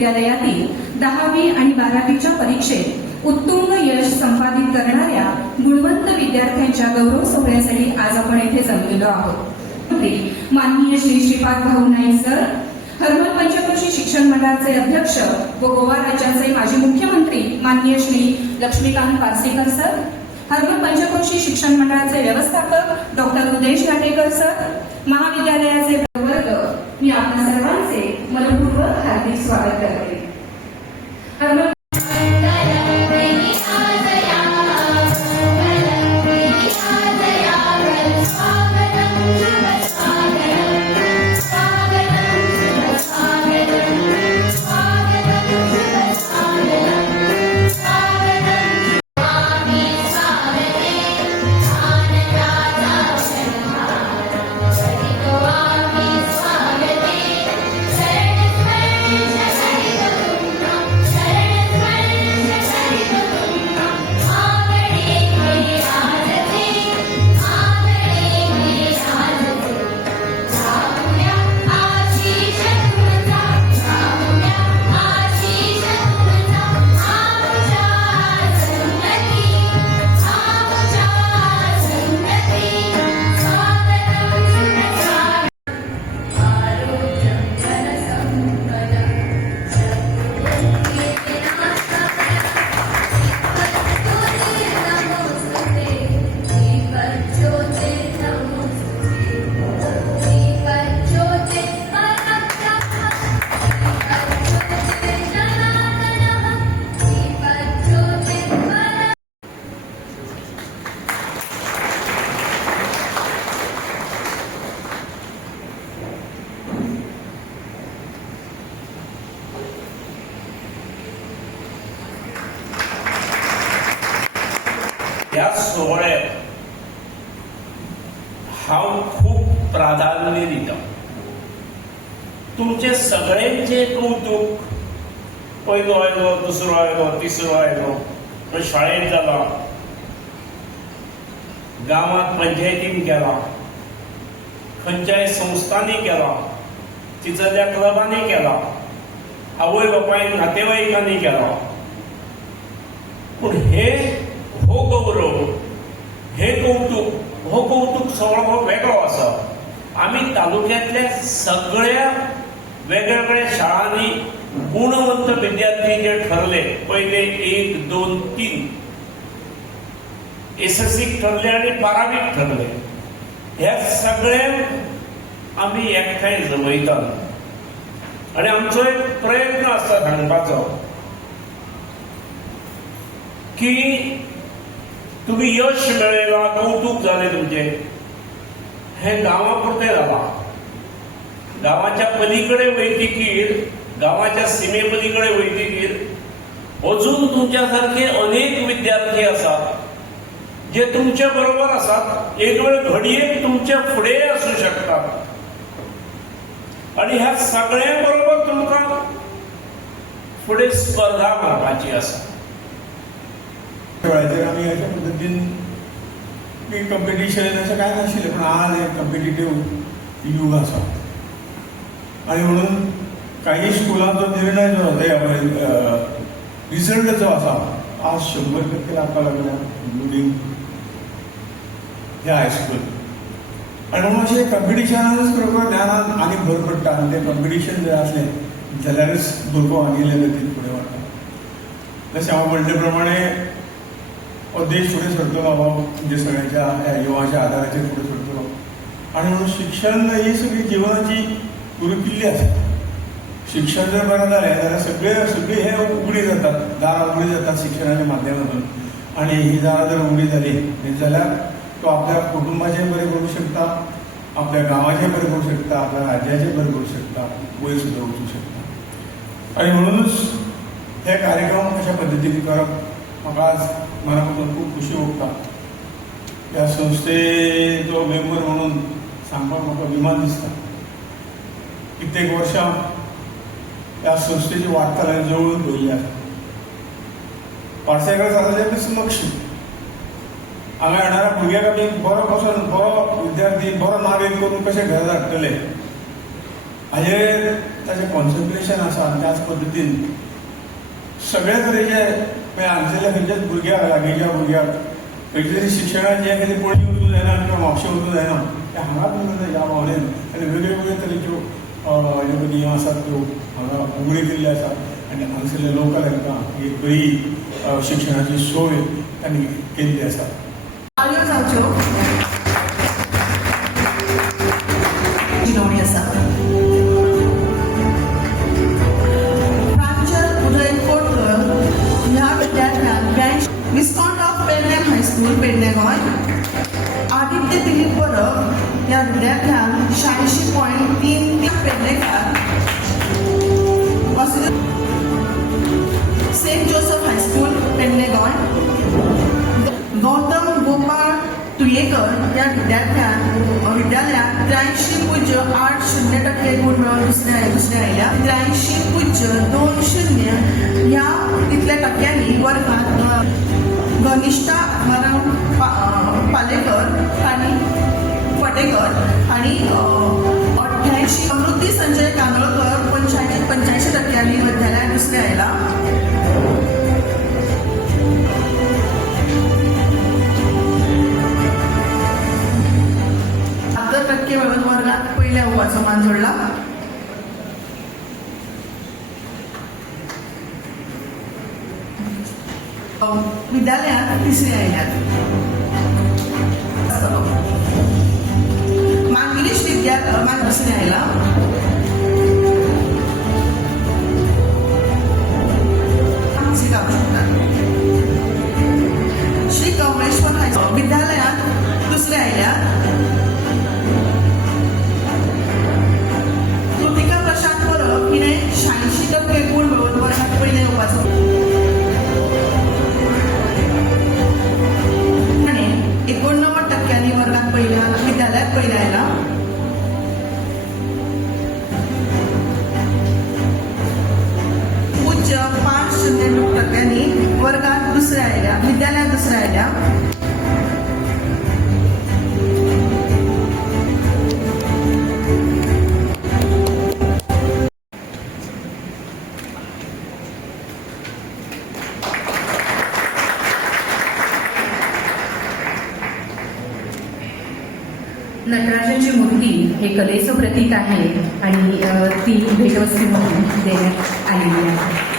विद्यालयातील 10वी आणि 12वीच्या परीक्षेत उत्तुंग यश संपादित करणाऱ्या गुणवंत विद्यार्थ्यांच्या गौरव सोहळ्यासाठी आज आपण येथे जमलेलो आहोत। माननीय श्री श्रीपाद भाऊ नाईक सर, हरमल पंचक्रोशी शिक्षण मंडळाचे अध्यक्ष व गोवा राज्याचे माजी मुख्यमंत्री माननीय श्री लक्ष्मीकांत पारसीकर सर, हरमल पंचक्रोशी शिक्षण मंडळाचे व्यवस्थापक डॉक्टर उदेश घाटेकर सर, महाविद्यालयाचे वर्ग, मी आपल्या सर्वांचे मनपूर्वक हार्दिक स्वागत करते। हरमल या सोहळ्यात हांव खूप प्राधान्य दिता। तुमचे सगळ्यांचे कौतुक पयलो आयलो, दुसरो आयलो, तिसरो आयलो, तो शाळेत जाला, गावात पंचायतीन केला, खंयच्याय संस्थांनी केला, तिचल्या क्लबांनी केला, आवय बापाय नातेवाईकांनी केला। पूण हो गौरव, हे कौतुक सोहळो वेगळो आसा। आमी तालुक्यातल्या सगळ्या वेगवेगळ्या शाळांनी गुणवंत विद्यार्थी जे ठरले, पहिले 1, 2, 3 एसएससीक ठरले आणि 12वीक ठरले, ह्या सगळ्यांक आमी एकठांय जमयतात आणि आमचो एक प्रयत्न आसता सांगपाचो की तुम्ही यश मेळयलां, कौतुक जालें तुमचे, हें गांवापुरतें जालां। गांवाच्या पलीकडे वयतकीर, गांवाच्या सीमे पलीकडे वयतकीर अजून तुमच्या सारखे अनेक विद्यार्थी आसात जे तुमच्या बरोबर आसात, एक वेळ घडयेक तुमच्या फुडें आसूं शकतात आणि ह्या सगळ्यां बरोबर तुमकां फुडें स्पर्धा मारपाची आसा। आम्ही अशा पद्धतीन कॉम्पिटिशन असं काय नाशिल्लें, पण आज एक कॉम्पिटिटिव्ह युग आसा आणि म्हणून काही स्कुलांचो निर्णय जो आसा, रिझल्ट जो आसा, आज 100% लागपाक लागला, इन्क्लुडींग हे हायस्कूल। आणि म्हणून अशें कॉम्पिटिशनानूच खरोखर ज्ञानान आनी भर पडटा आनी तें कॉम्पिटिशन जर असलें जाल्यारच भुरगो आनी गतीन फुडें वता। जशें हांव म्हणले प्रमाणे हो देश फुडें सरतलो, हो म्हणजे सगळ्यांच्या युवाच्या आदाराचेर फुडें सरतलो आणि म्हणून शिक्षण ही सगळी जिवनाची गुरुकिल्ली आसा। शिक्षण जर बरें जालें जाल्यार सगळी हे उगडी जातात, दारां उगडी जातात शिक्षणाच्या माध्यमातून, आणि ही दारां जर उगडी जाली जाल्यार तो आपल्या कुटुंबाचें बरें करूंक शकता, आपल्या गांवाचें बरें करूंक शकता, आपल्या राज्याचें बरें करूंक शकता, वयर सुद्दां वचूंक शकता। आणि म्हणूनच हे कार्यक्रम कशा पद्दतीन करप म्हाका आज मनापासून खूप खुशी भोगता। ह्या संस्थेचो मेंबर म्हणून सांगपाक म्हाका अभिमान दिसता। कित्येक वर्षां ह्या संस्थेची वार्ता जवळून पळयली आसा। पार्सेकर जाल्यार लक्ष हांगा येणाऱ्या भुरग्याक आमी बरो पसून बरो विद्यार्थी बरो नागरीक करून कशें घरा धाडटले हाजेर ताचें कॉन्सन्ट्रेशन आसा आनी त्याच पद्दतीन सगळे तरेचे म्हणजे हांगसरल्या खंयच्याच भुरग्याक लागींच्या भुरग्याक खंयच्या तरी शिक्षणाचें कितें पणजी वचूं जायना किंवा म्हापशें वचूं जायना ते हांगाच उरता ह्या भावनेन आनी वेगळे वेगळे तरेच्यो ज्यो आसात त्यो हांगा उगडी केल्ल्यो आसात आनी हांगसरल्या लोकल हांकां एक बरी शिक्षणाची सोय तांणी केल्ली आसा. ताळयो जावच्यो जिनोवणी आसा. प्रांजल उदय कोटकर ह्या विद्यार्थ्याक viscount of Pedne high school Pedne Goa. Aditya Dilip Parab ह्या विद्यार्थ्याक 86.3 Pednekar. Saint Joseph high school Pedne Goa. Gautam Gopal Tuyekar या विद्यालयात 83.80% गुण मिळवून दुसऱ्या आयल्या. 83.20 ह्या इतल्या टक्क्यांनी वर्गात घनिष्ठा आत्माराम पालेकर आणि फटेकर आणि 88 समृद्धी संजय कांदळकर 85% विद्यालयात दुसऱ्या आयला. टक्के मिळून वर्गात पहिल्या उपाचा मान जोडला. विद्यालयात तिसरी आयल्यात. मानगिरीश मान दुसरी आयला. श्री कमलेश्वर हायस्कूल विद्यालयात दुसऱ्या आयल्यात. हिने 86% गुण मिळवून वर्गात पहिले येवपाचो आणि 89% वर्गात विद्यालयात पहिल्या आयला. उच्च 5.2% वर्गात दुसऱ्या आयल्या विद्यालयात दुसऱ्या आयल्या. नटराजाची मूर्ती हे कलेचं प्रतीक आहे आणि ती भेटवस्तू म्हणून देण्यात आलेली आहे.